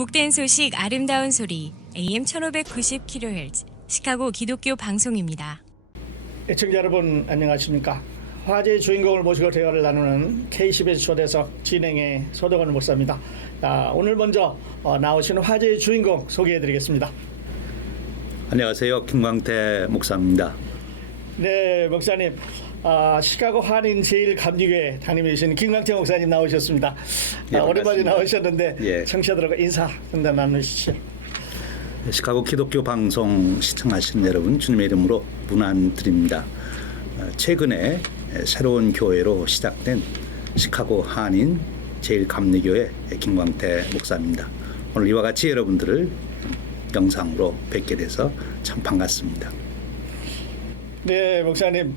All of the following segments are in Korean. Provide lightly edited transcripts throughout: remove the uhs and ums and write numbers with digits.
복된 소식 아름다운 소리 AM 1590kHz 시카고 기독교 방송입니다. 애청자 여러분 안녕하십니까? 화제의 주인공을 모시고 대화를 나누는 KCBS 초대석 진행의 서동원 목사입니다. 오늘 먼저 나오시는 화제의 주인공 소개해드리겠습니다. 안녕하세요. 김광태 목사입니다. 네, 목사님. 시카고 한인 제1감리교회 담임이신 김광태 목사님 나오셨습니다. 예, 오랜만에 나오셨는데 예. 청취자들과 인사 좀 나누시죠. 시카고 기독교 방송 시청하시는 여러분 주님의 이름으로 문안드립니다. 최근에 새로운 교회로 시작된 시카고 한인 제1감리교회 김광태 목사입니다. 오늘 이와 같이 여러분들을 영상으로 뵙게 돼서 참 반갑습니다. 네, 목사님.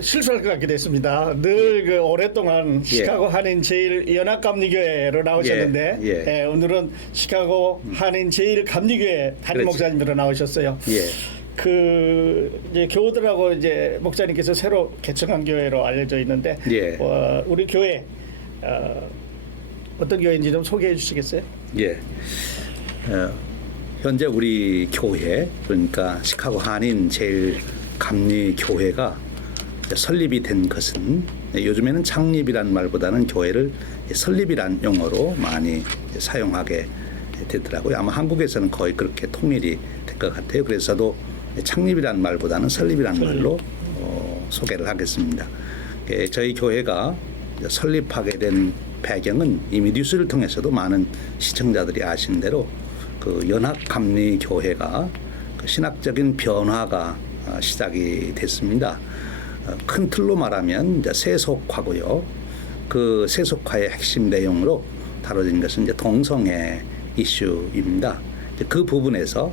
실수할 것 같게 됐습니다. 늘 오랫동안 시카고 한인 제1연합감리교회로 나오셨는데 예. 오늘은 시카고 한인 제1감리교회 담임 목사님으로 나오셨어요. 예. 이제 교우들하고 이제 목사님께서 새로 개척한 교회로 알려져 있는데 예. 우리 교회 어떤 교회인지 좀 소개해 주시겠어요? 예. 현재 우리 교회 그러니까 시카고 한인 제1감리교회가 설립이 된 것은 요즘에는 창립이란 말보다는 교회를 설립이란 용어로 많이 사용하게 되더라고요. 아마 한국에서는 거의 그렇게 통일이 될 것 같아요. 그래서 저도 창립이란 말보다는 설립이란 말로 소개를 하겠습니다. 저희 교회가 설립하게 된 배경은 이미 뉴스를 통해서도 많은 시청자들이 아신 대로 그 연합감리교회가 그 신학적인 변화가 시작이 됐습니다. 큰 틀로 말하면 이제 세속화고요. 그 세속화의 핵심 내용으로 다뤄진 것은 이제 동성애 이슈입니다. 그 부분에서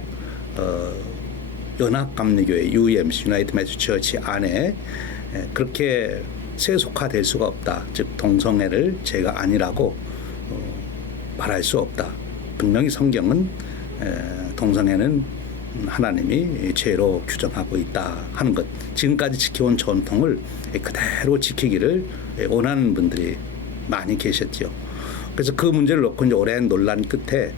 연합감리교회 UMC United Methodist Church 안에 그렇게 세속화될 수가 없다. 즉 동성애를 죄가 아니라고 말할 수 없다. 분명히 성경은 동성애는 하나님이 죄로 규정하고 있다 하는 것, 지금까지 지켜온 전통을 그대로 지키기를 원하는 분들이 많이 계셨죠. 그래서 그 문제를 놓고 이제 오랜 논란 끝에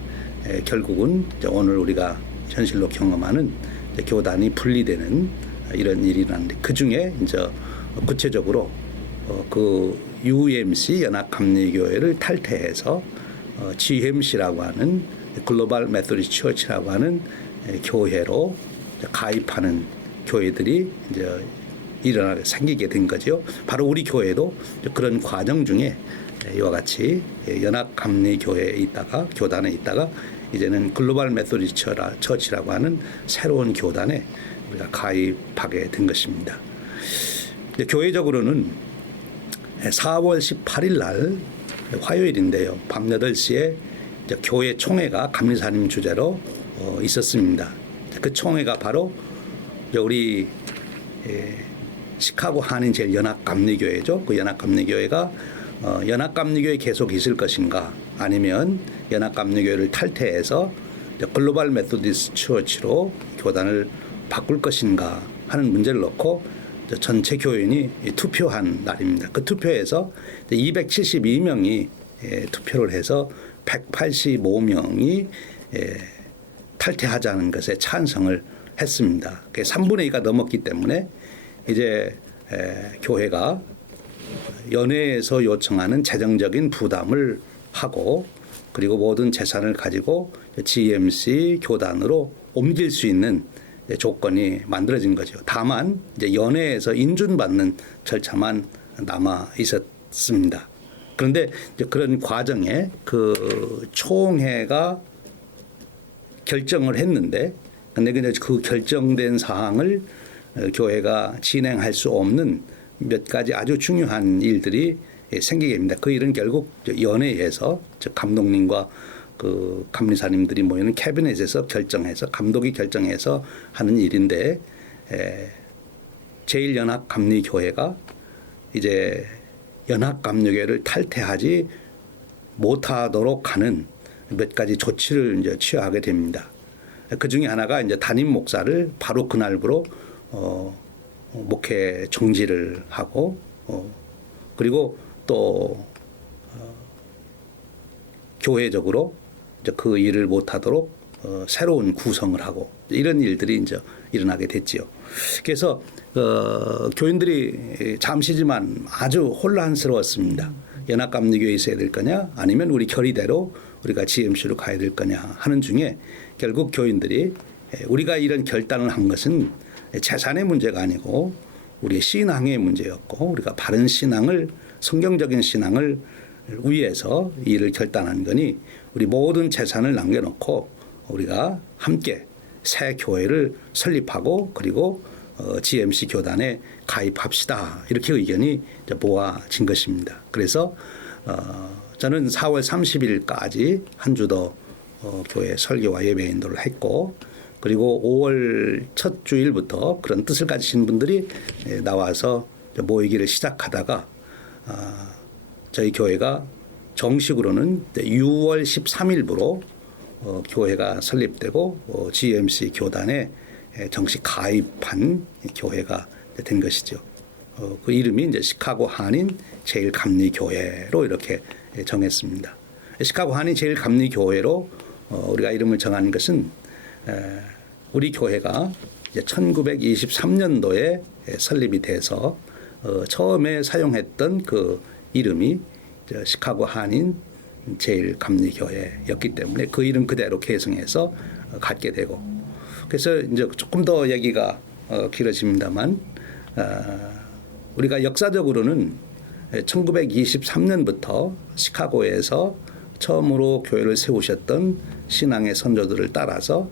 결국은 이제 오늘 우리가 현실로 경험하는 교단이 분리되는 이런 일이 났는데, 그 중에 이제 구체적으로 그 UMC 연합감리교회를 탈퇴해서 GMC라고 하는 글로벌 메소디스트 처치라고 하는 교회로 가입하는 교회들이 이제 생기게 된 거죠. 바로 우리 교회도 그런 과정 중에 이와 같이 연합감리교회에 있다가 교단에 있다가 이제는 글로벌 메소디스트 처치라고 하는 새로운 교단에 우리가 가입하게 된 것입니다. 교회적으로는 4월 18일 날 화요일인데요. 밤 8시에 교회 총회가 감리사님 주재로 있었습니다. 그 총회가 바로 우리 시카고 한인 제1연합감리교회죠. 그 연합감리교회가 연합감리교회 계속 있을 것인가, 아니면 연합감리교회를 탈퇴해서 글로벌 메소디스트 처치로 교단을 바꿀 것인가 하는 문제를 놓고 전체 교인이 투표한 날입니다. 그 투표에서 272명이 투표를 해서 185명이 탈퇴하자는 것에 찬성을 했습니다. 3분의 2가 넘었기 때문에 이제 교회가 연회에서 요청하는 재정적인 부담을 하고, 그리고 모든 재산을 가지고 GMC 교단으로 옮길 수 있는 조건이 만들어진 거죠. 다만 이제 연회에서 인준받는 절차만 남아 있었습니다. 그런데 이제 그런 과정에 그 총회가 결정을 했는데, 근데 그 결정된 사항을 교회가 진행할 수 없는 몇 가지 아주 중요한 일들이 생기게 됩니다. 그 일은 결국 연회에서 즉 감독님과 그 감리사님들이 모이는 캐비넷에서 결정해서, 감독이 결정해서 하는 일인데, 제1연합감리교회가 이제 연합감리교회를 탈퇴하지 못하도록 하는 몇 가지 조치를 이제 취하게 됩니다. 그 중에 하나가 이제 담임 목사를 바로 그날부로 목회 정지를 하고, 그리고 또 교회적으로 이제 그 일을 못하도록 새로운 구성을 하고 이런 일들이 이제 일어나게 됐지요. 그래서 교인들이 잠시지만 아주 혼란스러웠습니다. 연합감리교회에 있어야 될 거냐 아니면 우리 결의대로 우리가 GMC로 가야 될 거냐 하는 중에 결국 교인들이 우리가 이런 결단을 한 것은 재산의 문제가 아니고 우리의 신앙의 문제였고 우리가 바른 신앙을 성경적인 신앙을 위해서 이 일을 결단한 거니 우리 모든 재산을 남겨놓고 우리가 함께 새 교회를 설립하고 그리고 GMC 교단에 가입합시다. 이렇게 의견이 모아진 것입니다. 그래서 저는 4월 30일까지 한 주 더 교회 설교와 예배 인도를 했고 그리고 5월 첫 주일부터 그런 뜻을 가지신 분들이 나와서 모이기를 시작하다가 저희 교회가 정식으로는 6월 13일부로 교회가 설립되고 GMC 교단에 정식 가입한 교회가 된 것이죠. 그 이름이 이제 시카고 한인 제일감리교회로 이렇게 정했습니다. 시카고 한인 제일감리교회로 우리가 이름을 정한 것은 우리 교회가 이제 1923년도에 설립이 돼서 처음에 사용했던 그 이름이 시카고 한인 제일감리교회였기 때문에 그 이름 그대로 계승해서 갖게 되고 그래서 이제 조금 더 얘기가 길어집니다만 우리가 역사적으로는 1923년부터 시카고에서 처음으로 교회를 세우셨던 신앙의 선조들을 따라서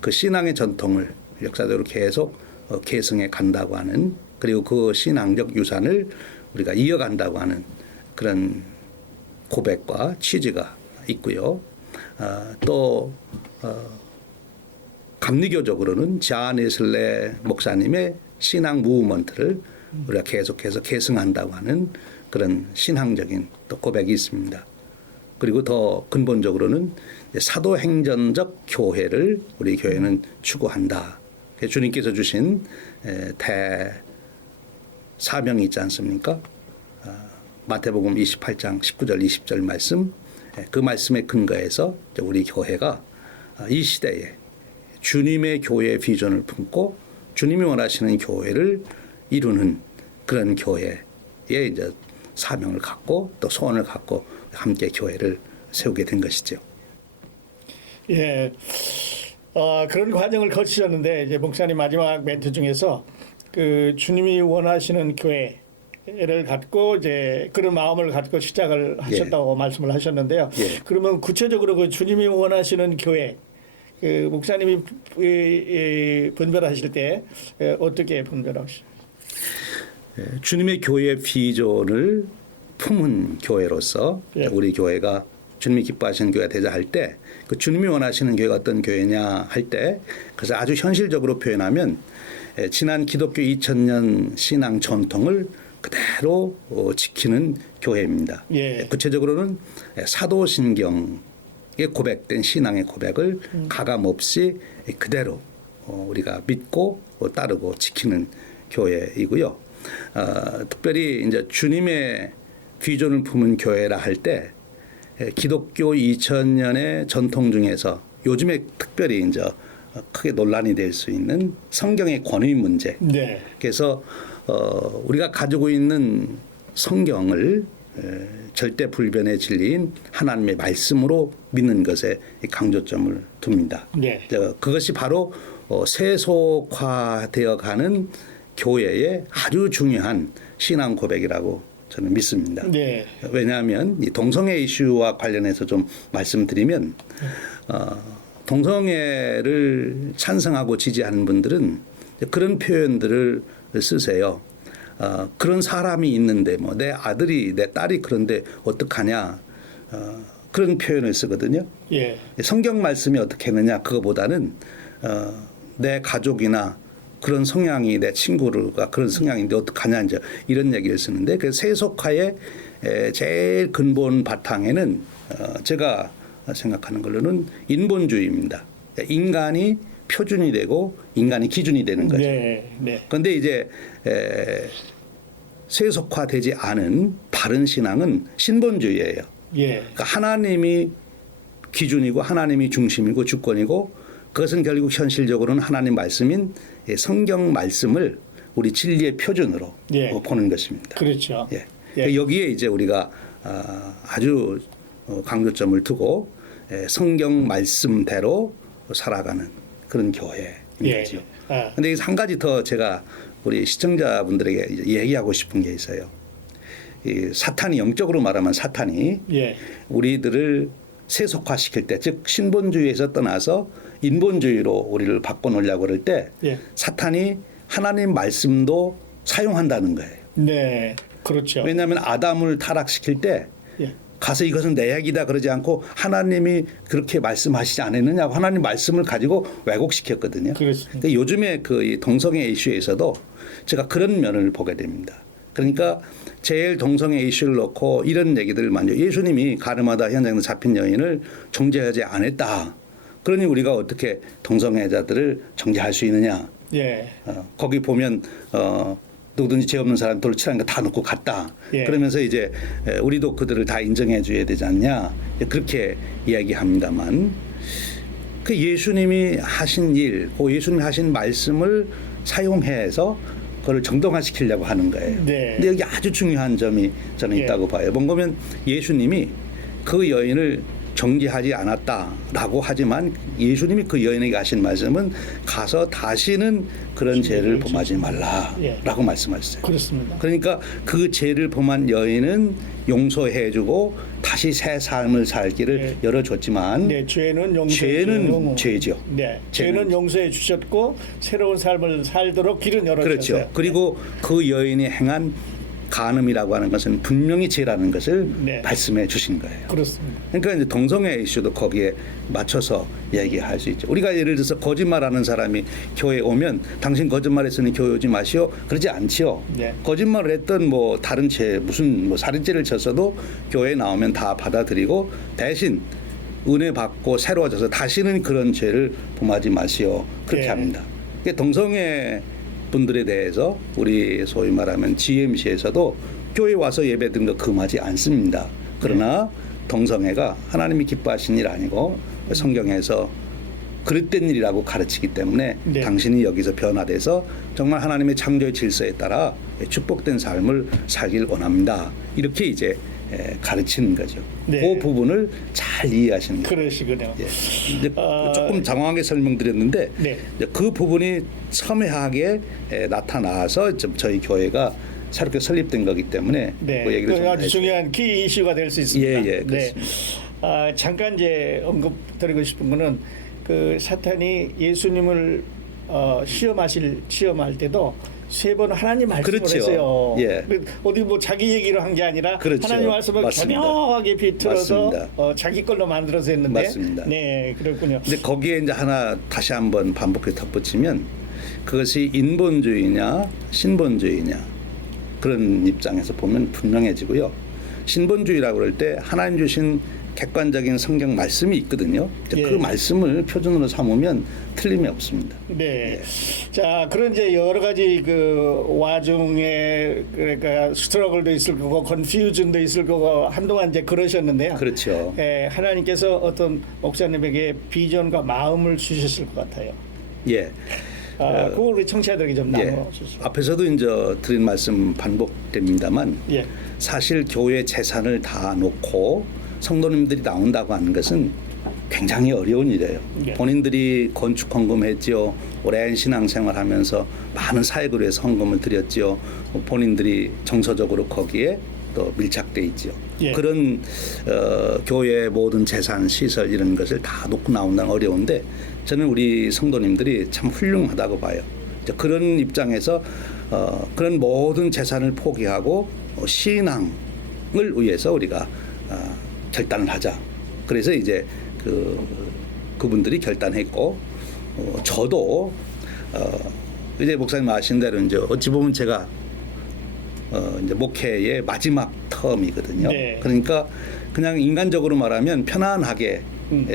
그 신앙의 전통을 역사적으로 계속 계승해 간다고 하는 그리고 그 신앙적 유산을 우리가 이어간다고 하는 그런 고백과 취지가 있고요. 또 감리교적으로는 잔 웨슬레 목사님의 신앙 무브먼트를 우리가 계속해서 계승한다고 하는 그런 신앙적인 또 고백이 있습니다. 그리고 더 근본적으로는 사도행전적 교회를 우리 교회는 추구한다. 주님께서 주신 대사명이 있지 않습니까? 마태복음 28장 19절 20절 말씀 그 말씀에 근거해서 우리 교회가 이 시대에 주님의 교회 비전을 품고 주님이 원하시는 교회를 이루는 그런 교회에 이제 사명을 갖고 또 소원을 갖고 함께 교회를 세우게 된 것이죠. 예, 그런 과정을 거치셨는데 이제 목사님 마지막 멘트 중에서 그 주님이 원하시는 교회를 갖고 이제 그런 마음을 갖고 시작을 하셨다고 말씀을 하셨는데요. 그러면 구체적으로 그 주님이 원하시는 교회 그 목사님이 분별하실 때 어떻게 분별하시죠? 주님의 교회 비전을 품은 교회로서 우리 교회가 주님이 기뻐하시는 교회가 되자 할 때 그 주님이 원하시는 교회가 어떤 교회냐 할 때 그래서 아주 현실적으로 표현하면 지난 기독교 2000년 신앙 전통을 그대로 지키는 교회입니다. 구체적으로는 사도신경에 고백된 신앙의 고백을 가감없이 그대로 우리가 믿고 따르고 지키는 교회이고요. 특별히 이제 주님의 비전을 품은 교회라 할 때 기독교 2000년의 전통 중에서 요즘에 특별히 이제 크게 논란이 될 수 있는 성경의 권위 문제. 그래서 우리가 가지고 있는 성경을 절대 불변의 진리인 하나님의 말씀으로 믿는 것에 강조점을 둡니다. 그것이 바로 세속화되어가는 교회의 아주 중요한 신앙 고백이라고 저는 믿습니다. 왜냐하면 이 동성애 이슈와 관련해서 좀 말씀드리면 동성애를 찬성하고 지지하는 분들은 그런 표현들을 쓰세요. 그런 사람이 있는데 뭐 내 아들이 내 딸이 그런데 어떡하냐 그런 표현을 쓰거든요. 성경 말씀이 어떻게 했느냐 그거보다는 내 가족이나 그런 성향이 내 친구가 그런 성향인데 어떡하냐 이제 이런 얘기를 쓰는데 그 세속화의 제일 근본 바탕에는 제가 생각하는 걸로는 인본주의입니다. 인간이 표준이 되고 인간이 기준이 되는 거죠. 그런데 이제 세속화되지 않은 바른 신앙은 신본주의예요. 그러니까 하나님이 기준이고 하나님이 중심이고 주권이고 그것은 결국 현실적으로는 하나님 말씀인 성경 말씀을 우리 진리의 표준으로 예. 보는 것입니다. 그렇죠. 예. 예. 여기에 이제 우리가 아주 강조점을 두고 성경 말씀대로 살아가는 그런 교회인 예. 거죠. 아. 근데 여기서 한 가지 더 제가 우리 시청자분들에게 이제 얘기하고 싶은 게 있어요. 이 사탄이 영적으로 말하면 사탄이 예. 우리들을 세속화시킬 때, 즉 신본주의에서 떠나서 인본주의로 우리를 바꿔놓으려고 그럴 때 예. 사탄이 하나님 말씀도 사용한다는 거예요. 네. 그렇죠. 왜냐하면 아담을 타락시킬 때 예. 가서 이것은 내 얘기다 그러지 않고 하나님이 그렇게 말씀하시지 않았느냐고 하나님 말씀을 가지고 왜곡시켰거든요. 그렇습니다. 그러니까 요즘에 그 동성애 이슈에서도 제가 그런 면을 보게 됩니다. 그러니까 제일 동성애 이슈를 놓고 이런 얘기들을 많이 예수님이 가늠하다 현장에서 잡힌 여인을 정죄하지 않았다. 그러니 우리가 어떻게 동성애자들을 정죄할 수 있느냐. 예. 거기 보면 누구든지 죄 없는 사람 돌을 치라는 거 다 놓고 갔다. 예. 그러면서 이제 우리도 그들을 다 인정해 줘야 되지 않냐. 그렇게 이야기합니다만 그 예수님이 하신 일, 그 예수님이 하신 말씀을 사용해서 그걸 정당화시키려고 하는 거예요. 네. 근데 여기 아주 중요한 점이 저는 예. 있다고 봐요. 뭔가면 예수님이 그 여인을 정죄하지 않았다라고 하지만 예수님이 그 여인에게 하신 말씀은 가서 다시는 그런 죄를 범하지 말라라고 예. 말씀하셨어요. 그렇습니다. 그러니까 그 죄를 범한 여인은 용서해주고 다시 새 삶을 살 길을 네. 열어줬지만 네, 죄는 용서해 죄는 죄죠. 네, 죄는 죄는 용서해 주셨고 새로운 삶을 살도록 길은 열어주셨어요. 그렇죠. 그리고 그 여인이 행한 간음이라고 하는 것은 분명히 죄라는 것을 네. 말씀해 주신 거예요. 그렇습니다. 그러니까 이제 동성애 이슈도 거기에 맞춰서 얘기할 수 있죠. 우리가 예를 들어서 거짓말하는 사람이 교회에 오면 당신 거짓말했으니 교회 오지 마시오. 그러지 않지요. 네. 거짓말을 했던 뭐 다른 죄 무슨 뭐 살인죄를 쳤어도 교회에 나오면 다 받아들이고 대신 은혜 받고 새로워져서 다시는 그런 죄를 범하지 마시오. 그렇게 네. 합니다. 그러니까 동성애 분들에 대해서 우리 소위 말하면 GMC에서도 교회 와서 예배 드는 거 금하지 않습니다. 그러나 동성애가 하나님이 기뻐하신 일 아니고 성경에서 그릇된 일이라고 가르치기 때문에 네. 당신이 여기서 변화돼서 정말 하나님의 창조의 질서에 따라 축복된 삶을 살길 원합니다. 이렇게 이제 가르치는 거죠. 네. 그 부분을 잘 이해하시는 거예요. 그러시군요. 예. 이제 조금 장황하게 설명드렸는데 네. 이제 그 부분이 첨예하게 나타나서 저희 교회가 새롭게 설립된 거기 때문에 네, 그 얘기를 좀 아주 해주세요. 중요한 키 이슈가 될 수 있습니다. 예, 네. 그렇습니다. 잠깐 이제 언급드리고 싶은 거는 그 사탄이 예수님을 시험할 때도 3번 하나님 말씀을 그렇죠. 했어요. 예. 어디 뭐 자기 얘기로 한 게 아니라 그렇죠. 하나님 말씀을 맞습니다. 교묘하게 비틀어서 맞습니다. 자기 걸로 만들어서 했는데. 맞습니다. 네, 그렇군요. 근데 거기에 이제 하나 다시 한번 반복해 덧붙이면 그것이 인본주의냐 신본주의냐 그런 입장에서 보면 분명해지고요. 신본주의라고 그럴 때 하나님 주신 객관적인 성경 말씀이 있거든요. 이제 예. 그 말씀을 표준으로 삼으면 틀림이 없습니다. 네. 자, 그런 이제 여러 가지 그 와중에 그러니까 스트러글도 있을 거고 컨퓨전도 있을 거고 한동안 이제 그러셨는데요. 그렇죠. 예, 하나님께서 어떤 목사님에게 비전과 마음을 주셨을 것 같아요. 예. 그걸 우리 청취자들에게 좀 예. 나눠 주시죠. 앞에서도 이제 드린 말씀 반복됩니다만 예. 사실 교회 재산을 다 놓고 성도님들이 나온다고 하는 것은 굉장히 어려운 일이에요. 예. 본인들이 건축 헌금했지요. 오랜 신앙생활하면서 많은 사역을 위해서 헌금을 드렸지요. 본인들이 정서적으로 거기에 또 밀착돼 있지요. 예. 그런 교회의 모든 재산, 시설 이런 것을 다 놓고 나온다는 어려운데 저는 우리 성도님들이 참 훌륭하다고 봐요. 그런 입장에서 그런 모든 재산을 포기하고 신앙을 위해서 우리가 결단을 하자. 그래서 이제 그분들이 결단했고 저도 이제 목사님 아신 대로 이제 어찌 보면 제가 이제 목회의 마지막 텀이거든요. 네. 그러니까 그냥 인간적으로 말하면 편안하게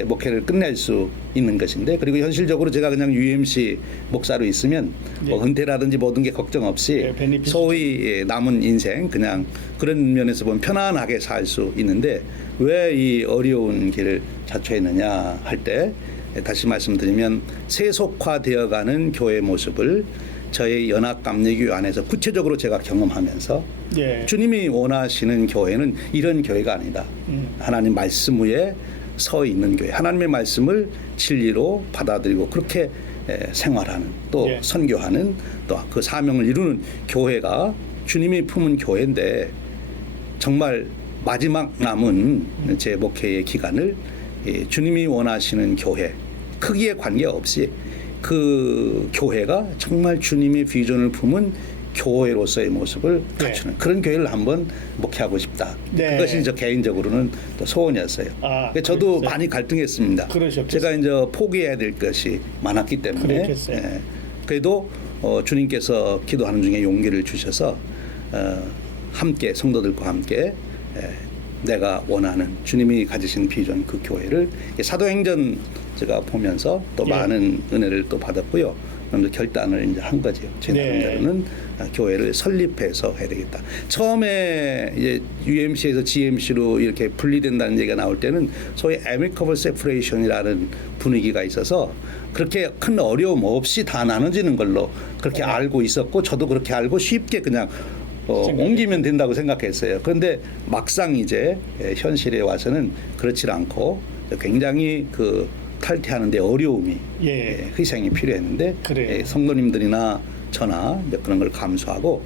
목회를 끝낼 수 있는 것인데 그리고 현실적으로 제가 그냥 UMC 목사로 있으면 뭐 은퇴라든지 모든 게 걱정 없이 베네핏이죠. 소위 남은 인생 그냥 그런 면에서 보면 편안하게 살 수 있는데 왜 이 어려운 길을 자초했느냐 할 때 다시 말씀드리면 세속화되어가는 교회 모습을 저의 연합감리교회 안에서 구체적으로 제가 경험하면서 예. 주님이 원하시는 교회는 이런 교회가 아니다. 하나님 말씀 위에 서 있는 교회, 하나님의 말씀을 진리로 받아들이고 그렇게 생활하는 또 예. 선교하는 또 그 사명을 이루는 교회가 주님이 품은 교회인데 정말 마지막 남은 제 목회의 기간을 주님이 원하시는 교회 크기에 관계없이 그 교회가 정말 주님의 비전을 품은 교회로서의 모습을 네. 갖추는 그런 교회를 한번 목회하고 싶다. 네. 그것이 저 개인적으로는 또 소원이었어요. 아, 저도 그러셨어요? 많이 갈등했습니다. 그러셨겠어요. 제가 이제 포기해야 될 것이 많았기 때문에 그렇겠어요. 그래도 주님께서 기도하는 중에 용기를 주셔서 함께 성도들과 함께 내가 원하는 주님이 가지신 비전 그 교회를 사도행전 제가 보면서 또 예. 많은 은혜를 또 받았고요. 그런데 결단을 이제 한 거죠. 제 네. 나름대로는 교회를 설립해서 해야 되겠다. 처음에 이제 UMC에서 GMC로 이렇게 분리된다는 얘기가 나올 때는 소위 amicable separation이라는 분위기가 있어서 그렇게 큰 어려움 없이 다 나눠지는 걸로 그렇게 알고 있었고 저도 그렇게 알고 쉽게 그냥 옮기면 된다고 생각했어요. 그런데 막상 이제 현실에 와서는 그렇지 않고 굉장히 그 탈퇴하는데 어려움이 예. 희생이 필요했는데 그래요. 성도님들이나 저나 그런 걸 감수하고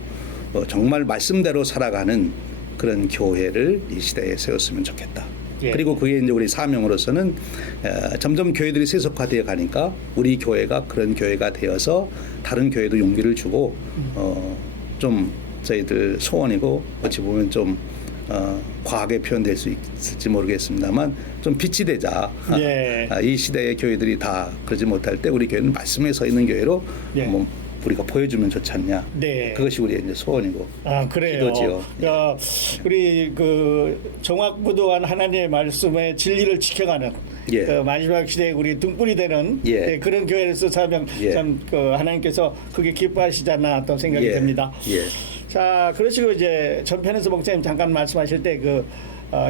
정말 말씀대로 살아가는 그런 교회를 이 시대에 세웠으면 좋겠다. 예. 그리고 그게 이제 우리 사명으로서는 점점 교회들이 세속화되어 가니까 우리 교회가 그런 교회가 되어서 다른 교회도 용기를 주고 좀 저희들 소원이고 어찌 보면 좀 과하게 표현될 수 있을지 모르겠습니다만 좀 빛이 되자. 예. 이 시대의 교회들이 다 그러지 못할 때 우리 교회는 말씀에 서 있는 교회로 예. 한번 우리가 보여주면 좋지 않냐. 네. 그것이 우리의 이제 소원이고 아, 그래요. 기도지요. 야, 우리 그 정확무도한 하나님의 말씀의 진리를 지켜가는 예. 그 마지막 시대에 우리 등불이 되는 예. 그런 교회로서 사명 예. 참 그 하나님께서 그게 기뻐하시지 않나 또 생각이 예. 됩니다. 예. 자, 그러시고 이제 전편에서 목사님 잠깐 말씀하실 때 그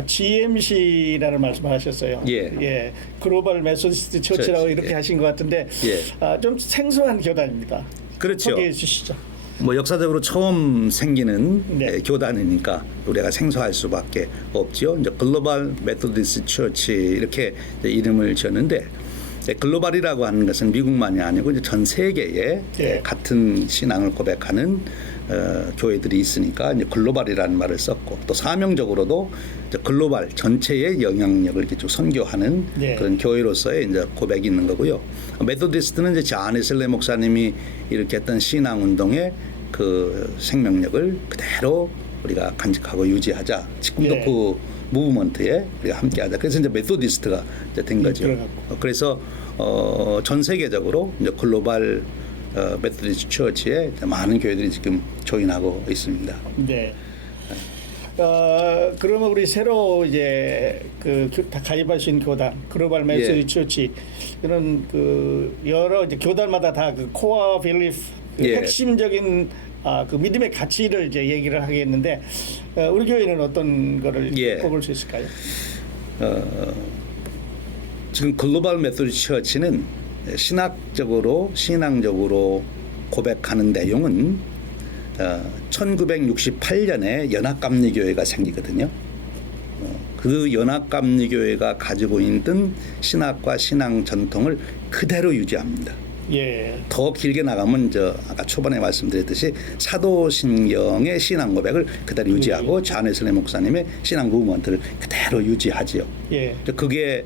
GMC라는 말씀하셨어요. 예. 글로벌 메소디스트 처치라고 처치, 이렇게 예. 하신 것 같은데 예. 좀 생소한 교단입니다. 그렇죠. 소개해 주시죠. 뭐 역사적으로 처음 생기는 네. 교단이니까 우리가 생소할 수밖에 없죠. 이제 글로벌 메소디스트 처치 이렇게 이제 이름을 지었는데 글로벌이라고 하는 것은 미국만이 아니고 이제 전 세계에 네. 같은 신앙을 고백하는 교회들이 있으니까 이제 글로벌이라는 말을 썼고 또 사명적으로도 이제 글로벌 전체의 영향력을 이렇게 쭉 선교하는 네. 그런 교회로서의 이제 고백이 있는 거고요. 메소디스트는 이제 잔 웨슬레 목사님이 이렇게 했던 신앙 운동의 그 생명력을 그대로 우리가 간직하고 유지하자. 지금도 네. 그 무브먼트에 우리가 함께하자. 그래서 이제 메소디스트가 이제 된 거죠. 들어갔고. 그래서 전 세계적으로 이제 글로벌 메소디스트 처치에 많은 교회들이 지금 조인하고 있습니다. 네. 그러면 우리 새로 이제 다 가입하신 교단 글로벌 메시지 예. 처치 이런 그 여러 이제 교단마다 다 그 코어 빌리프 예. 핵심적인 그 믿음의 가치를 이제 얘기를 하겠는데 우리 교회는 어떤 거를 예. 꼽을 수 있을까요? 지금 글로벌 메소디스트 처치는 신앙적으로 고백하는 내용은 1968년에 연합감리교회가 생기거든요. 그 연합감리교회가 가지고 있는 신학과 신앙 전통을 그대로 유지합니다. 예. 더 길게 나가면 아까 초반에 말씀드렸듯이 사도신경의 신앙 고백을 그대로 유지하고 잔 웨슬레 목사님의 신앙 무브먼트를 그대로 유지하지요. 예. 그게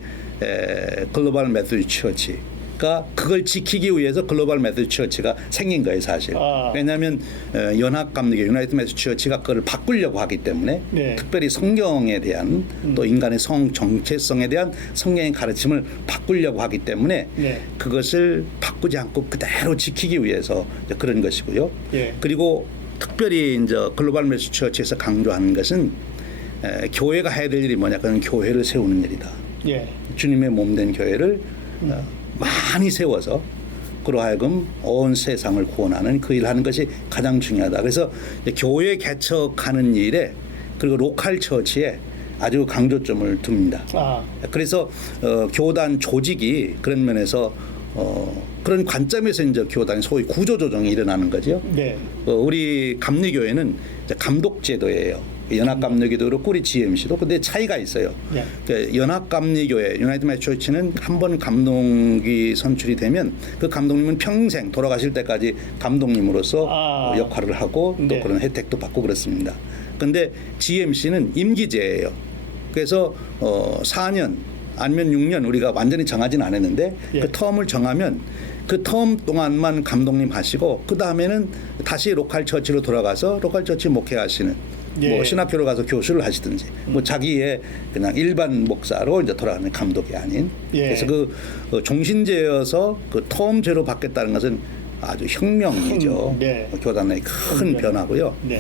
글로벌 메소디스트 처치가 그걸 지키기 위해서 글로벌 메소디스트 처치가 생긴 거예요, 사실. 왜냐하면 연합감리교 유나이티드 메소디스트 처치가 그걸 바꾸려고 하기 때문에 네. 특별히 성경에 대한 또 인간의 성 정체성에 대한 성경의 가르침을 바꾸려고 하기 때문에 네. 그것을 바꾸지 않고 그대로 지키기 위해서 그런 것이고요. 예. 그리고 특별히 이제 글로벌 메소디스트 처치에서 강조하는 것은 교회가 해야 될 일이 뭐냐? 그건 교회를 세우는 일이다. 예. 주님의 몸된 교회를 많이 세워서 그로 하여금 온 세상을 구원하는 그 일을 하는 것이 가장 중요하다. 그래서 교회 개척하는 일에 그리고 로컬 처치에 아주 강조점을 둡니다. 아, 그래서 교단 조직이 그런 면에서 그런 관점에서 이제 교단의 소위 구조 조정이 일어나는 거죠. 네. 우리 감리교회는 이제 감독제도예요. 연합감리교도 그렇고 우리 GMC도 근데 차이가 있어요. 네. 그러니까 연합감리교회 유나이티드 메시지 처치는 한 번 감독이 선출이 되면 그 감독님은 평생 돌아가실 때까지 감독님으로서 역할을 하고 또 네. 그런 혜택도 받고 그렇습니다. 근데 GMC는 임기제예요. 그래서 4년 아니면 6년 우리가 완전히 정하진 않았는데 예. 그 텀을 정하면 그 텀 동안만 감독님 하시고 그 다음에는 다시 로컬 처치로 돌아가서 로컬 처치 목회하시는 예. 뭐 신학교로 가서 교수를 하시든지 뭐 자기의 그냥 일반 목사로 이제 돌아가는 감독이 아닌 예. 그래서 그 종신제여서 그 텀제로 받겠다는 것은 아주 혁명이죠. 네. 교단의 큰 변화고요. 네.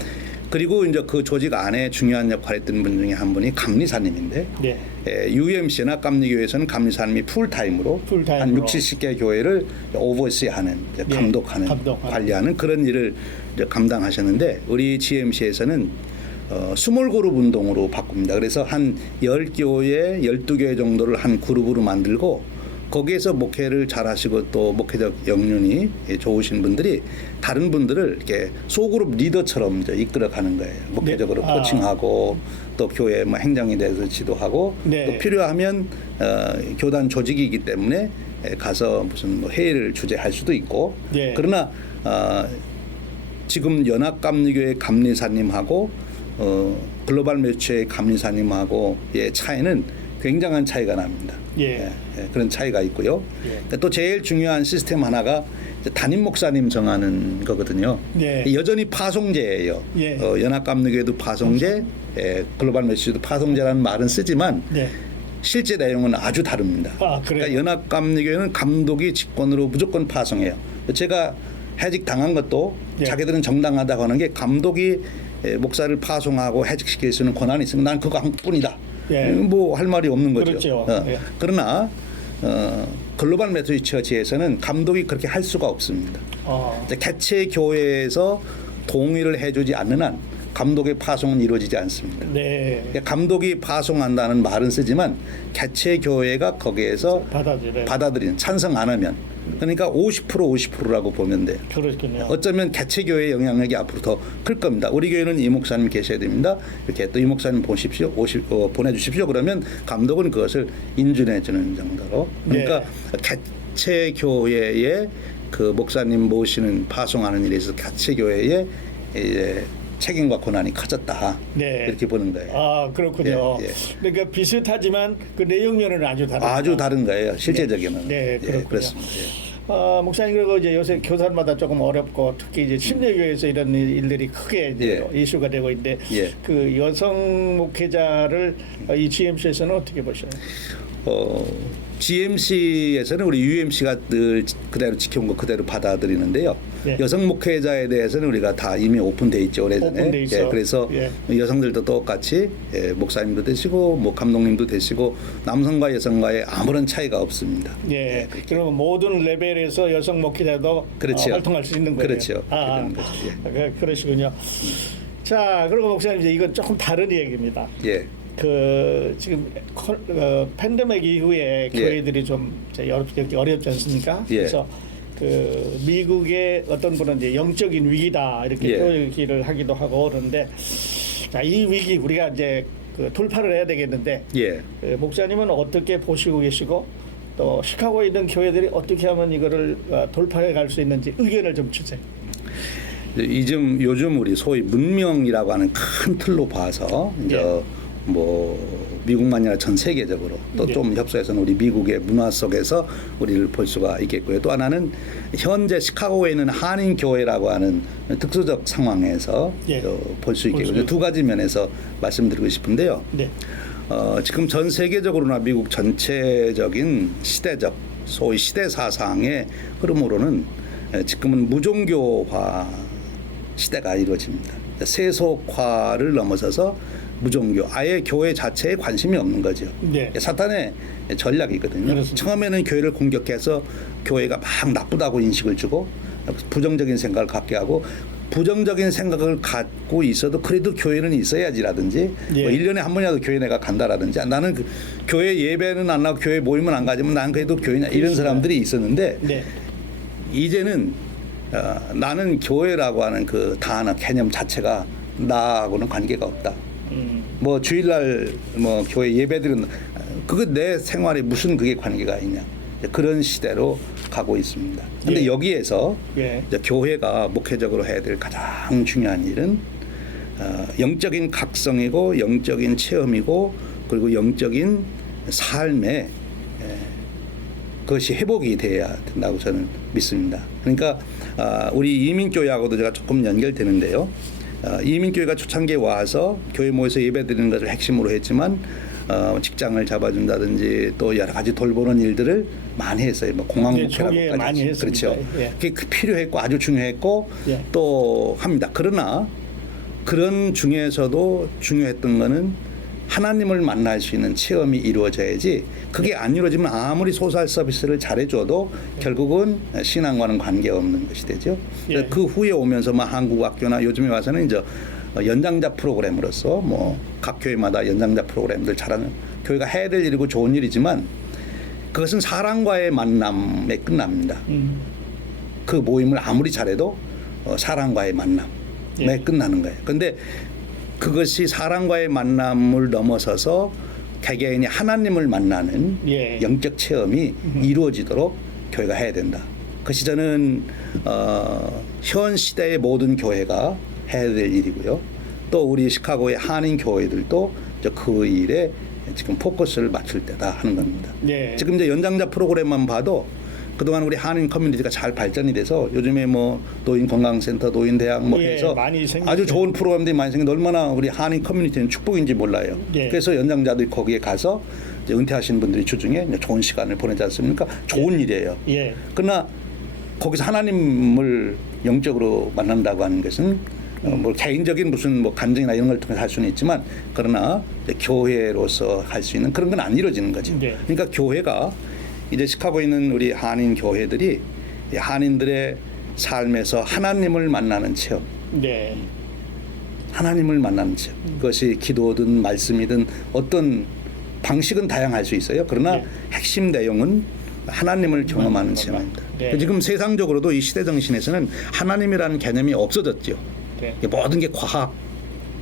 그리고 이제 그 조직 안에 중요한 역할을 했던 분 중에 한 분이 감리사님인데 네. UMC나 감리교회에서는 감리사님이 풀타임으로 한 6, 70개 교회를 오버시하는 예, 감독하는 관리하는 그런 일을 이제 감당하셨는데 우리 GMC에서는 스몰 그룹 운동으로 바꿉니다. 그래서 한 10교회, 12교회 정도를 한 그룹으로 만들고 거기에서 목회를 잘하시고 또 목회적 역량이 좋으신 분들이 다른 분들을 이렇게 소그룹 리더처럼 이제 이끌어가는 거예요. 목회적으로 네. 코칭하고 또 교회 뭐 행정에 대해서 지도하고 네. 또 필요하면 교단 조직이기 때문에 가서 무슨 뭐 회의를 주재할 수도 있고 네. 그러나 지금 연합감리교회 감리사님하고 글로벌 매체의 감리사님하고의 차이는 굉장한 차이가 납니다. 예. 그런 차이가 있고요. 예. 또 제일 중요한 시스템 하나가 담임 목사님 정하는 거거든요. 예. 여전히 파송제예요. 예. 연합감리교회도 파송제, 글로벌 매체도 파송제라는 말은 쓰지만 네. 실제 내용은 아주 다릅니다. 아, 그래요? 그러니까 연합감리교회는 감독이 직권으로 무조건 파송해요. 제가 해직 당한 것도 예. 자기들은 정당하다고 하는 게 감독이 목사를 파송하고 해직시킬 수 있는 권한이 있으면 난 그거 한 뿐이다. 예. 뭐 할 말이 없는 거죠. 그렇죠. 예. 그러나 글로벌 메시지 처치에서는 감독이 그렇게 할 수가 없습니다. 개체 교회에서 동의를 해주지 않는 한 감독의 파송은 이루어지지 않습니다. 네. 감독이 파송한다는 말은 쓰지만 개체 교회가 거기에서 받아들이는 찬성 안 하면 그러니까 50%라고 보면 돼요. 그렇군요. 어쩌면 개체 교회의 영향력이 앞으로 더 클 겁니다. 우리 교회는 이 목사님 계셔야 됩니다. 이렇게 또 이 목사님 보십시오, 보내주십시오. 그러면 감독은 그것을 인준해 주는 정도로. 그러니까 개체 교회의 그 목사님 모시는 파송하는 일에 있어서 개체 교회의 이제 책임과 권한이 커졌다. 네. 이렇게 보는 거예요. 아, 그렇군요. 예, 예. 그러니까 비슷하지만 그 내용면은 아주 다르다. 아주 다른 거예요. 실제적인은. 네, 그렇군요. 그렇습니다. 예. 목사님 그리고 이제 요새 교단마다 조금 어렵고 특히 이제 침례교회에서 이런 일들이 크게 이제 이슈가 되고 있는데 그 여성 목회자를 이 GMC에서는 어떻게 보셔요? GMC에서는 우리 UMC가 늘 그대로 지켜온 거 그대로 받아들이는데요. 여성 목회자에 대해서는 우리가 다 이미 오픈돼 있죠. 오래전에. 오픈돼 있어. 그래서 여성들도 똑같이 목사님도 되시고 뭐 감독님도 되시고 남성과 여성과의 아무런 차이가 없습니다. 그러면 모든 레벨에서 여성 목회자도 그렇죠. 활동할 수 있는 거예요. 그렇죠. 그러시군요. 자, 그리고 목사님 이제 이건 조금 다른 얘기입니다. 그 지금 팬데믹 이후에 교회들이 좀 어렵지 않습니까? 그래서 그 미국의 어떤 분은 이제 영적인 위기다 이렇게 얘기를 하기도 하고 그러는데 자, 이 위기 우리가 이제 그 돌파를 해야 되겠는데 그 목사님은 어떻게 보시고 계시고 또 시카고에 있는 교회들이 어떻게 하면 이거를 돌파해 갈 수 있는지 의견을 좀 주세요. 요즘 우리 소위 문명이라고 하는 큰 틀로 봐서 이제 뭐 미국만이 아니라 전 세계적으로 또 좀 협소해서는 우리 미국의 문화 속에서 우리를 볼 수가 있겠고요. 또 하나는 현재 시카고에 있는 한인 교회라고 하는 특수적 상황에서 볼 수 있겠고요. 두 가지 면에서 말씀드리고 싶은데요. 지금 전 세계적으로나 미국 전체적인 시대적 소위 시대 사상의 흐름으로는 지금은 무종교화 시대가 이루어집니다. 세속화를 넘어서서 무종교, 아예 교회 자체에 관심이 없는 거죠. 사탄의 전략이거든요. 그렇습니다. 처음에는 교회를 공격해서 교회가 막 나쁘다고 인식을 주고 부정적인 생각을 갖게 하고 부정적인 생각을 갖고 있어도 그래도 교회는 있어야지라든지 예. 뭐 1년에 한 번이라도 교회 내가 간다라든지 나는 그 교회 예배는 안 나고 교회 모임은 안 가지만 난 그래도 교회냐 이런 사람들이 있었는데 네. 이제는 나는 교회라고 하는 그 단어 개념 자체가 나하고는 관계가 없다. 뭐 주일날 뭐 교회 예배드리는 그거 내 생활에 무슨 그게 관계가 있냐 그런 시대로 가고 있습니다. 그런데 예. 여기에서 예. 이제 교회가 목회적으로 해야 될 가장 중요한 일은 영적인 각성이고 영적인 체험이고 그리고 영적인 삶에 그것이 회복이 돼야 된다고 저는 믿습니다. 그러니까 우리 이민교회하고도 제가 조금 연결되는데요. 이민교회가 초창기에 와서 교회 모여서 예배드리는 것을 핵심으로 했지만 직장을 잡아준다든지 또 여러 가지 돌보는 일들을 많이 했어요. 뭐 공항 네, 초기에 목회라고까지 많이 했습니다. 그렇죠. 예. 그게 필요했고 아주 중요했고 예. 또 합니다. 그러나 그런 중에서도 중요했던 거는 하나님을 만날 수 있는 체험이 이루어져야지 그게 안 이루어지면 아무리 소설 서비스를 잘해줘도 결국은 신앙과는 관계없는 것이 되죠. 예. 그 후에 오면서 뭐 한국 학교나 요즘에 와서는 이제 연장자 프로그램으로서 뭐 각 교회마다 연장자 프로그램들 잘하는 교회가 해야 될 일이고 좋은 일이지만 그것은 사람과의 만남에 끝납니다. 그 모임을 아무리 잘해도 사람과의 만남에 예. 끝나는 거예요. 그런데 그것이 사람과의 만남을 넘어서서 개개인이 하나님을 만나는 예. 영적 체험이 이루어지도록 교회가 해야 된다. 그것이 저는 현 시대의 모든 교회가 해야 될 일이고요. 또 우리 시카고의 한인 교회들도 그 일에 지금 포커스를 맞출 때다 하는 겁니다. 예. 지금 이제 연장자 프로그램만 봐도 그동안 우리 한인 커뮤니티가 잘 발전이 돼서 요즘에 뭐 노인 건강센터, 노인 대학 뭐 예, 해서 많이 생겼어요. 아주 좋은 프로그램들이 많이 생겨 얼마나 우리 한인 커뮤니티는 축복인지 몰라요. 예. 그래서 연장자들이 거기에 가서 이제 은퇴하신 분들이 주중에 이제 좋은 시간을 보내지 않습니까? 좋은 일이에요. 예. 그러나 거기서 하나님을 영적으로 만난다고 하는 것은 뭐 개인적인 무슨 뭐 간증이나 이런 걸 통해서 할 수는 있지만 그러나 이제 교회로서 할 수 있는 그런 건 안 이루어지는 거죠. 네. 그러니까 교회가 이제 시카고에 있는 우리 한인 교회들이 한인들의 삶에서 하나님을 만나는 체험, 네. 하나님을 만나는 체험. 그것이 기도든 말씀이든 어떤 방식은 다양할 수 있어요. 그러나 네. 핵심 내용은 하나님을 경험하는 체험입니다. 네. 지금 세상적으로도 이 시대 정신에서는 하나님이라는 개념이 없어졌죠. 네. 모든 게 과학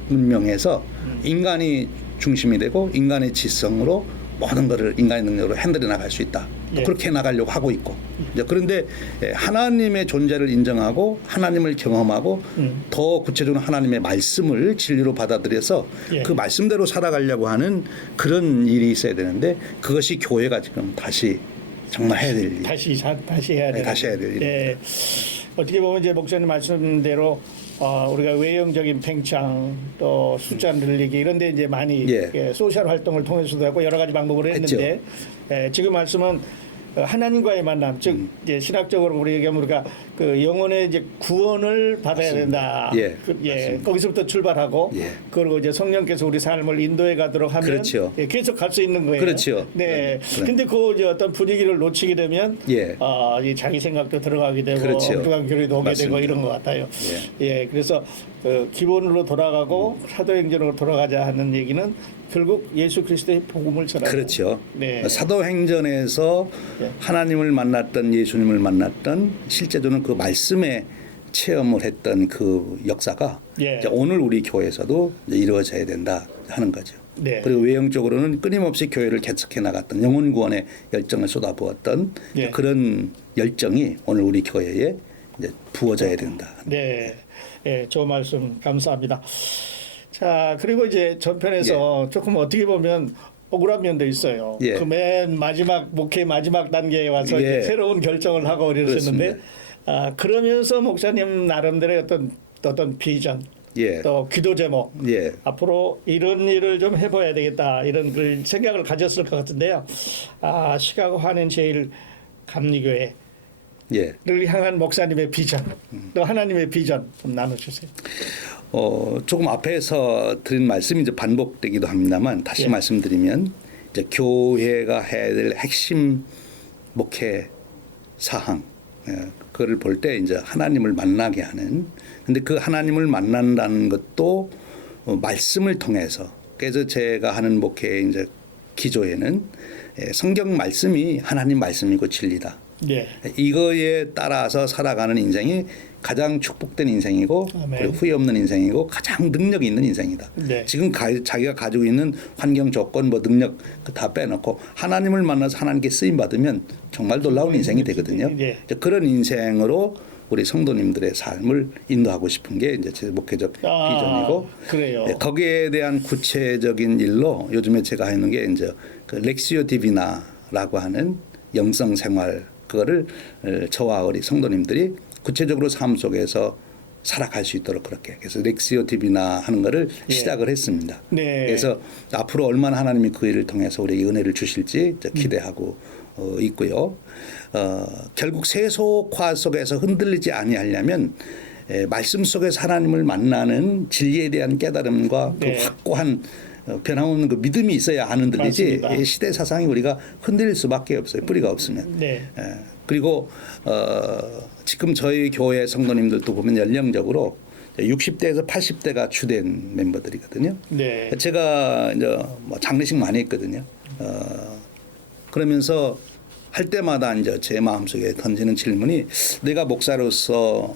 문명에서 인간이 중심이 되고 인간의 지성으로 모든 것을 인간의 능력으로 핸들해 나갈 수 있다. 또 예. 그렇게 나가려고 하고 있고. 이제 그런데 하나님의 존재를 인정하고 하나님을 경험하고 더 구체적으로 하나님의 말씀을 진리로 받아들여서 예. 그 말씀대로 살아가려고 하는 그런 일이 있어야 되는데 그것이 교회가 지금 다시 정말 해야 될 일. 다시 해야 돼. 다시 해야 될 일. 예. 어떻게 보면 이제 목사님 말씀대로 우리가 외형적인 팽창 또 숫자 늘리기 이런 데 이제 많이 예. 소셜 활동을 통해서도 하고 여러 가지 방법으로 했는데 지금 말씀은 하나님과의 만남, 즉 이제 신학적으로 우리 얘기하면 우리가 그 영혼의 이제 구원을 받아야 된다. 예, 거기서부터 출발하고 예. 그리고 이제 성령께서 우리 삶을 인도해 가도록 하면 그렇죠. 계속 갈 수 있는 거예요. 그렇죠. 네. 그래. 근데 그 이제 어떤 분위기를 놓치게 되면 예. 이 자기 생각도 들어가게 되고 그렇죠. 엉뚱한 교리도 오게 맞습니다. 되고 이런 것 같아요. 예. 그래서 그 기본으로 돌아가고 사도행전으로 돌아가자 하는 얘기는 결국 예수 그리스도의 복음을 전하고 그렇죠. 네. 사도행전에서 예. 하나님을 만났던 예수님을 만났던 실제로는 그 말씀에 체험을 했던 그 역사가 예. 이제 오늘 우리 교회에서도 이제 이루어져야 된다 하는 거죠. 네. 그리고 외형적으로는 끊임없이 교회를 개척해 나갔던 영혼 구원의 열정을 쏟아부었던 예. 그런 열정이 오늘 우리 교회에 이제 부어져야 된다. 네. 예, 좋은 말씀 감사합니다. 자, 그리고 이제 전편에서 조금 어떻게 보면 억울한 면도 있어요. 예. 그 맨 마지막 목회 마지막 단계에 와서 예. 이제 새로운 결정을 하고 이랬었는데 그러면서 목사님 나름대로의 어떤 비전 예. 또 기도 제목 예. 앞으로 이런 일을 좀 해봐야 되겠다 이런 그 생각을 가졌을 것 같은데요. 시카고 한인 제일 감리교회를 예. 향한 목사님의 비전 또 하나님의 비전 좀 나눠주세요. 조금 앞에서 드린 말씀이 이제 반복되기도 합니다만 다시 예. 말씀드리면 이제 교회가 해야 될 핵심 목회 사항 그거를 볼 때 이제 하나님을 만나게 하는. 근데 그 하나님을 만난다는 것도 말씀을 통해서. 그래서 제가 하는 목회 이제 기조에는 성경 말씀이 하나님 말씀이고 진리다. 네. 이거에 따라서 살아가는 인생이 가장 축복된 인생이고 아멘. 그리고 후회 없는 인생이고 가장 능력이 있는 인생이다. 네. 지금 자기가 가지고 있는 환경 조건 뭐 능력 다 빼놓고 하나님을 만나서 하나님께 쓰임 받으면 정말 놀라운 인생이 되거든요. 네. 그런 인생으로 우리 성도님들의 삶을 인도하고 싶은 게 이제 제 목회적 비전이고 그래요. 거기에 대한 구체적인 일로 요즘에 제가 하는 게 이제 그 렉시오 디비나라고 하는 영성 생활 그거를 저와 우리 성도님들이 구체적으로 삶 속에서 살아갈 수 있도록 그렇게 그래서 렉시오 디비나 하는 거를 시작을 했습니다. 네. 그래서 앞으로 얼마나 하나님이 그 일을 통해서 우리에게 은혜를 주실지 기대하고 있고요. 결국 세속화 속에서 흔들리지 아니하려면 말씀 속에서 하나님을 만나는 진리에 대한 깨달음과 네. 그 확고한 변함없는 그 믿음이 있어야 안 흔들리지 맞습니다. 시대 사상이 우리가 흔들릴 수밖에 없어요. 뿌리가 없으면. 네. 그리고 지금 저희 교회 성도님들도 보면 연령적으로 60대에서 80대가 주된 멤버들이거든요. 네. 제가 이제 뭐 장례식 많이 했거든요. 그러면서 할 때마다 이제 제 마음속에 던지는 질문이 내가 목사로서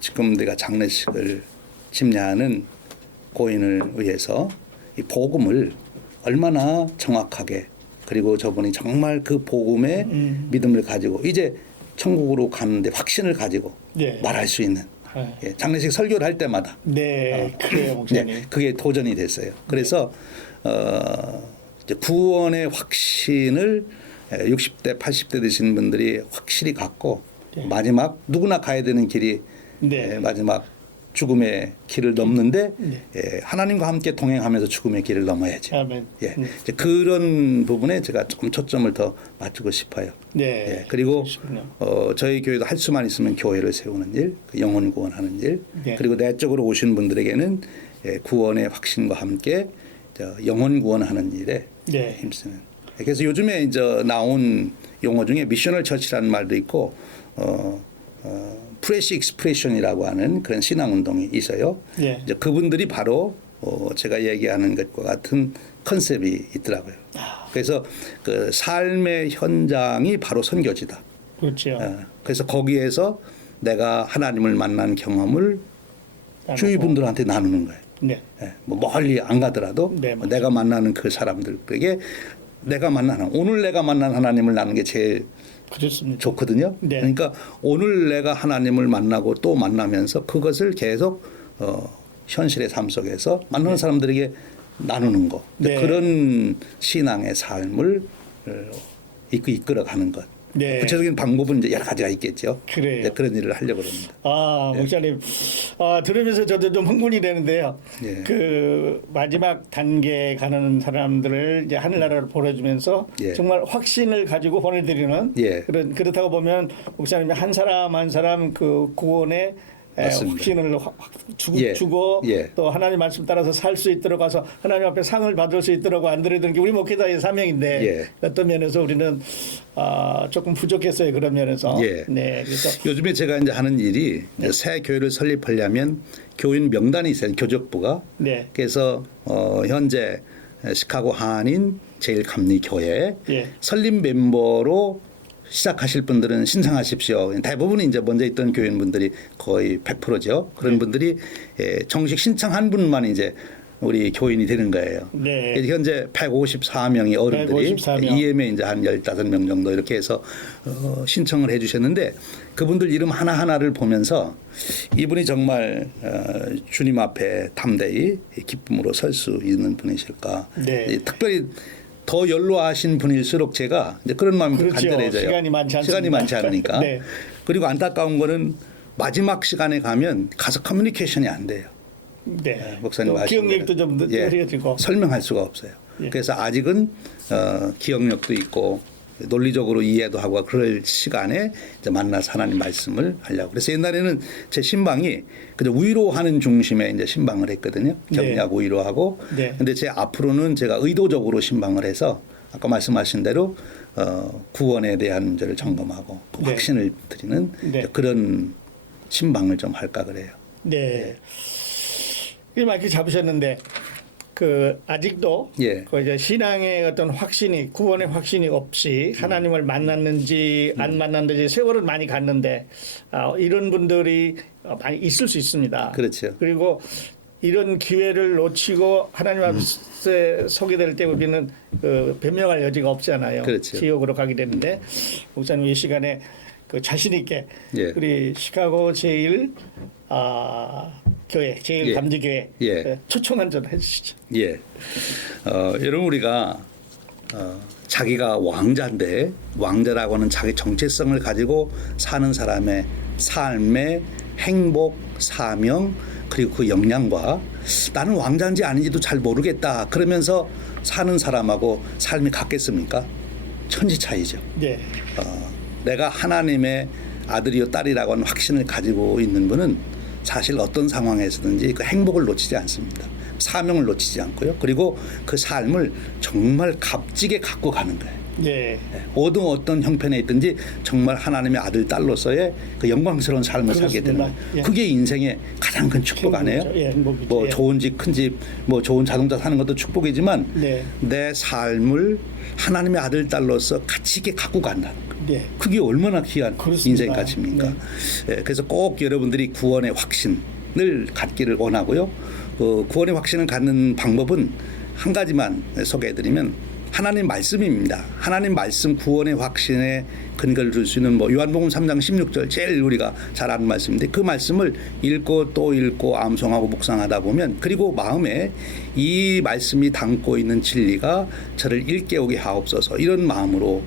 지금 내가 장례식을 침례하는 고인을 위해서 이 복음을 얼마나 정확하게 그리고 저분이 정말 그 복음의 믿음을 가지고 이제 천국으로 가는데 확신을 가지고 네. 말할 수 있는 장례식 설교를 할 때마다 네. 그래요, 목사님. 네, 그게 도전이 됐어요. 그래서 이제 구원의 확신을 60대, 80대 되신 분들이 확실히 갖고 마지막 누구나 가야 되는 길이 네. 마지막 죽음의 길을 넘는데 네. 하나님과 함께 동행하면서 죽음의 길을 넘어야죠. 아멘. 이제 그런 부분에 제가 조금 초점을 더 맞추고 싶어요. 네. 그리고 그러시군요. 저희 교회도 할 수만 있으면 교회를 세우는 일, 영혼 구원하는 일, 네. 그리고 내 쪽으로 오신 분들에게는 구원의 확신과 함께 영혼 구원하는 일에 네. 힘쓰는. 그래서 요즘에 이제 나온 용어 중에 미셔널 처치라는 말도 있고 프레시 익스프레션이라고 하는 그런 신앙 운동이 있어요. 네. 이제 그분들이 바로 제가 얘기하는 것과 같은 컨셉이 있더라고요. 그래서 그 삶의 현장이 바로 선교지다. 그렇죠. 그래서 거기에서 내가 하나님을 만난 경험을 주위 분들한테 나누는 거예요. 네. 뭐 멀리 안 가더라도 네, 맞아요. 내가 만나는 그 사람들에게 내가 만나는 오늘 내가 만난 하나님을 나누는 게 제일 그렇습니다. 좋거든요. 네. 그러니까 오늘 내가 하나님을 만나고 또 만나면서 그것을 계속 현실의 삶 속에서 만나는 사람들에게 나누는 것. 네. 그런 신앙의 삶을 이끌어가는 것. 네. 구체적인 방법은 이제 여러 가지가 있겠죠. 그래요. 네, 그런 일을 하려고 합니다. 목사님, 들으면서 저도 좀 흥분이 되는데요. 예. 그 마지막 단계 가는 사람들을 이제 하늘나라로 보내주면서 예. 정말 확신을 가지고 보내드리는 예. 그렇다고 보면 목사님이 한 사람 한 사람 그 구원에 맞습니다. 확신을 예. 주고 예. 또 하나님 말씀 따라서 살 수 있도록 가서 하나님 앞에 상을 받을 수 있도록 만들어드는 게 우리 목회자의 사명인데 예. 어떤 면에서 우리는 조금 부족했어요. 그런 면에서. 예. 네, 그래서 요즘에 제가 이제 하는 일이 이제 새 교회를 설립하려면 교인 명단이 있어요. 교적부가. 네. 그래서 현재 시카고 한인 제일감리교회 예. 설립 멤버로 시작하실 분들은 신청하십시오. 대부분 이제 먼저 있던 교인분들이 거의 100%죠. 그런 분들이 정식 신청한 분만 이제 우리 교인이 되는 거예요. 네. 그래서 현재 154명의 어른들이 154명. EM에 이제 한 15명 정도 이렇게 해서 신청을 해 주셨는데 그분들 이름 하나하나를 보면서 이분이 정말 주님 앞에 담대히 기쁨으로 설 수 있는 분이실까. 네. 특별히 더 연로하신 분일수록 제가 이제 그런 마음이 그렇죠. 간절해져요. 시간이 많지 않습니다. 시간이 많지 않으니까. 네. 그리고 안타까운 거는 마지막 시간에 가면 가서 커뮤니케이션이 안 돼요. 네. 목사님 또 아시는 기억력도 좀 흐려지고. 설명할 수가 없어요. 예. 그래서 아직은 기억력도 있고 논리적으로 이해도 하고 그럴 시간에 이제 만나서 하나님 말씀을 하려고. 그래서 옛날에는 제 신방이 그저 위로하는 중심의 이제 신방을 했거든요. 격려하고 위로하고. 네. 근데 제 앞으로는 제가 의도적으로 신방을 해서 아까 말씀하신 대로 구원에 대한 문제를 점검하고 그 네. 확신을 드리는 네. 그런 신방을 좀 할까 그래요. 네. 이 마이크 잡으셨는데 아직도 예. 그 이제 신앙의 어떤 확신이 구원의 확신이 없이 하나님을 만났는지 안 만났는지 세월은 많이 갔는데 이런 분들이 많이 있을 수 있습니다. 그렇죠. 그리고 이런 기회를 놓치고 하나님 앞에 서게 될 때 우리는 변명할 여지가 없잖아요. 그렇죠. 지옥으로 가게 되는데 목사님 이 시간에 자신 있게 예. 우리 시카고 제일 교회 제일 예. 감리교회 예. 초청 한전 해주시죠. 예. 여러분 우리가 자기가 왕자인데 왕자라고 하는 자기 정체성을 가지고 사는 사람의 삶의 행복, 사명 그리고 그 역량과 나는 왕자인지 아닌지도 잘 모르겠다 그러면서 사는 사람하고 삶이 같겠습니까? 천지 차이죠. 네. 내가 하나님의 아들이요 딸이라고 하는 확신을 가지고 있는 분은 사실 어떤 상황에서든지 그 행복을 놓치지 않습니다. 사명을 놓치지 않고요. 그리고 그 삶을 정말 값지게 갖고 가는 거예요. 네. 어떤 형편에 있든지 정말 하나님의 아들 딸로서의 그 영광스러운 삶을 살게 되는 거예요. 예. 그게 인생의 가장 큰 축복 아니에요? 예, 행복이죠. 뭐 예. 좋은 집, 큰 집, 뭐 좋은 자동차 사는 것도 축복이지만 네. 내 삶을 하나님의 아들 딸로서 가치 있게 갖고 간다는 거예요. 네. 그게 얼마나 귀한 그렇습니다. 인생 가치입니까? 예, 그래서 꼭 여러분들이 구원의 확신을 갖기를 원하고요. 구원의 확신을 갖는 방법은 한 가지만 소개해드리면 하나님 말씀입니다. 하나님 말씀 구원의 확신에 근거를 줄 수 있는 요한복음 3장 16절 제일 우리가 잘 아는 말씀인데 그 말씀을 읽고 또 읽고 암송하고 묵상하다 보면 그리고 마음에 이 말씀이 담고 있는 진리가 저를 일깨우게 하옵소서 이런 마음으로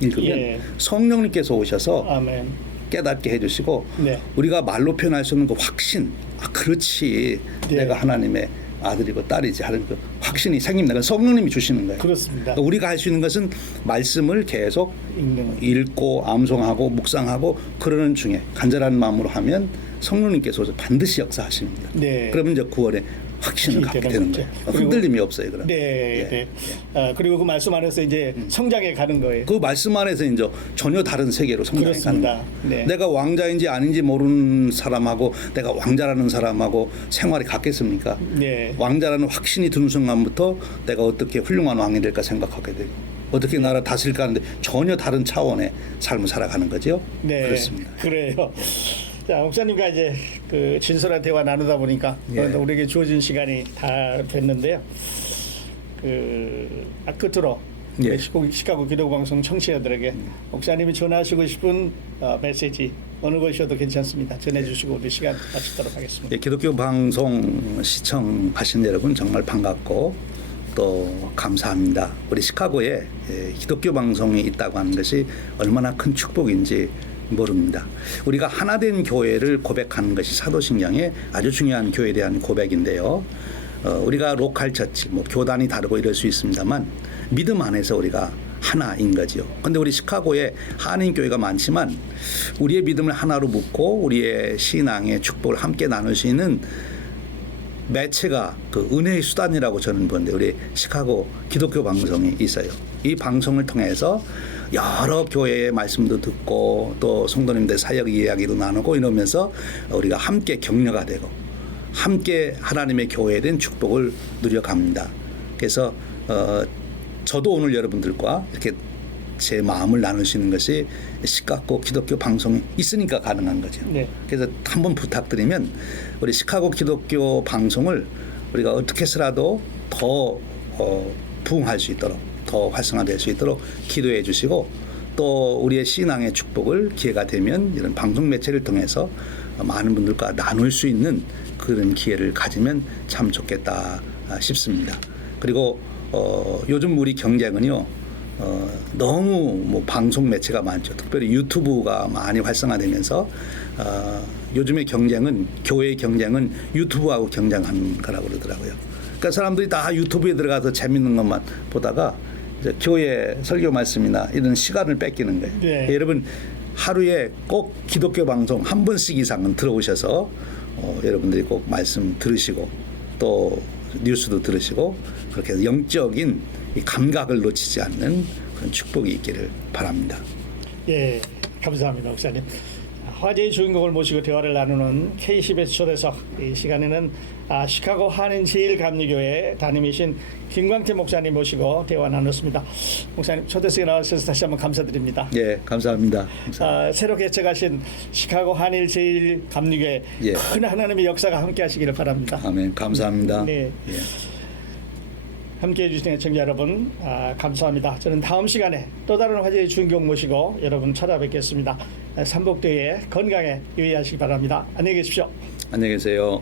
읽으면 예. 성령님께서 오셔서 아멘. 깨닫게 해주시고 네. 우리가 말로 표현할 수 없는 그 확신 그렇지 네. 내가 하나님의 아들이고 딸이지 하는 그 확신이 생깁니다. 그건 성령님이 주시는 거예요. 그렇습니다. 그러니까 우리가 할 수 있는 것은 말씀을 계속 읽는 읽고 암송하고 묵상하고 그러는 중에 간절한 마음으로 하면 성령님께서 반드시 역사하십니다. 네. 그러면 이제 구원의 확신을 갖게 되는 거예요. 거죠. 흔들림이 없어요. 그럼. 네, 예. 네. 그리고 그 말씀 안에서 이제 성장해 가는 거예요. 그 말씀 안에서 이제 전혀 다른 세계로 성장해 가는 그렇습니다. 거예요. 네. 내가 왕자인지 아닌지 모르는 사람하고 내가 왕자라는 사람하고 생활이 같겠습니까? 네. 왕자라는 확신이 드는 순간부터 내가 어떻게 훌륭한 왕이 될까 생각하게 되고 어떻게 나라 다스릴까 하는데 전혀 다른 차원의 삶을 살아가는 거죠. 네. 그렇습니다. 그래요. 자, 목사님과 이제 진솔한 대화 나누다 보니까 예. 우리에게 주어진 시간이 다 됐는데요. 끝으로 예. 시카고 기도 방송 청취자들에게 목사님이 전하시고 싶은 메시지 어느 것이어도 괜찮습니다. 전해주시고 우리 시간 마치도록 하겠습니다. 예, 기독교 방송 시청하신 여러분 정말 반갑고 또 감사합니다. 우리 시카고에 기독교 방송이 있다고 하는 것이 얼마나 큰 축복인지 모릅니다. 우리가 하나된 교회를 고백하는 것이 사도신경의 아주 중요한 교회에 대한 고백인데요. 우리가 로컬 처치, 교단이 다르고 이럴 수 있습니다만 믿음 안에서 우리가 하나인 거죠. 그런데 우리 시카고에 한인 교회가 많지만 우리의 믿음을 하나로 묶고 우리의 신앙의 축복을 함께 나눌 수 있는 매체가 그 은혜의 수단이라고 저는 보는데 우리 시카고 기독교 방송이 있어요. 이 방송을 통해서 여러 교회의 말씀도 듣고 또 성도님들 사역 이야기도 나누고 이러면서 우리가 함께 격려가 되고 함께 하나님의 교회에 대한 축복을 누려갑니다. 그래서 저도 오늘 여러분들과 이렇게 제 마음을 나눌 수 있는 것이 시카고 기독교 방송이 있으니까 가능한 거죠. 네. 그래서 한번 부탁드리면 우리 시카고 기독교 방송을 우리가 어떻게 해서라도 더 부흥할 수 있도록 더 활성화될 수 있도록 기도해 주시고 또 우리의 신앙의 축복을 기회가 되면 이런 방송 매체를 통해서 많은 분들과 나눌 수 있는 그런 기회를 가지면 참 좋겠다 싶습니다. 그리고 요즘 우리 경쟁은요 너무 방송 매체가 많죠. 특별히 유튜브가 많이 활성화되면서 요즘의 경쟁은 교회의 경쟁은 유튜브하고 경쟁하는 거라고 그러더라고요. 그러니까 사람들이 다 유튜브에 들어가서 재밌는 것만 보다가 이제 교회 설교 말씀이나 이런 시간을 뺏기는 거예요. 네. 여러분 하루에 꼭 기독교 방송 한 번씩 이상은 들어오셔서 여러분들이 꼭 말씀 들으시고 또 뉴스도 들으시고 그렇게 해서 영적인 이 감각을 놓치지 않는 그런 축복이 있기를 바랍니다. 예, 감사합니다, 목사님. 화제의 주인공을 모시고 대화를 나누는 K-12 초대석, 이 시간에는 시카고 한인 제일감리교회 담임이신 김광태 목사님 모시고 대화 나눴습니다. 목사님 초대석에 나와주셔서 다시 한번 감사드립니다. 예, 감사합니다. 새로 개척하신 시카고 한일 제일감리교회 예. 큰 하나님의 역사가 함께하시기를 바랍니다. 아멘. 감사합니다. 네. 예. 함께해 주신 애청자 여러분 감사합니다. 저는 다음 시간에 또 다른 화제의 주인공 모시고 여러분 찾아뵙겠습니다. 삼복대회 건강에 유의하시기 바랍니다. 안녕히 계십시오. 안녕히 계세요.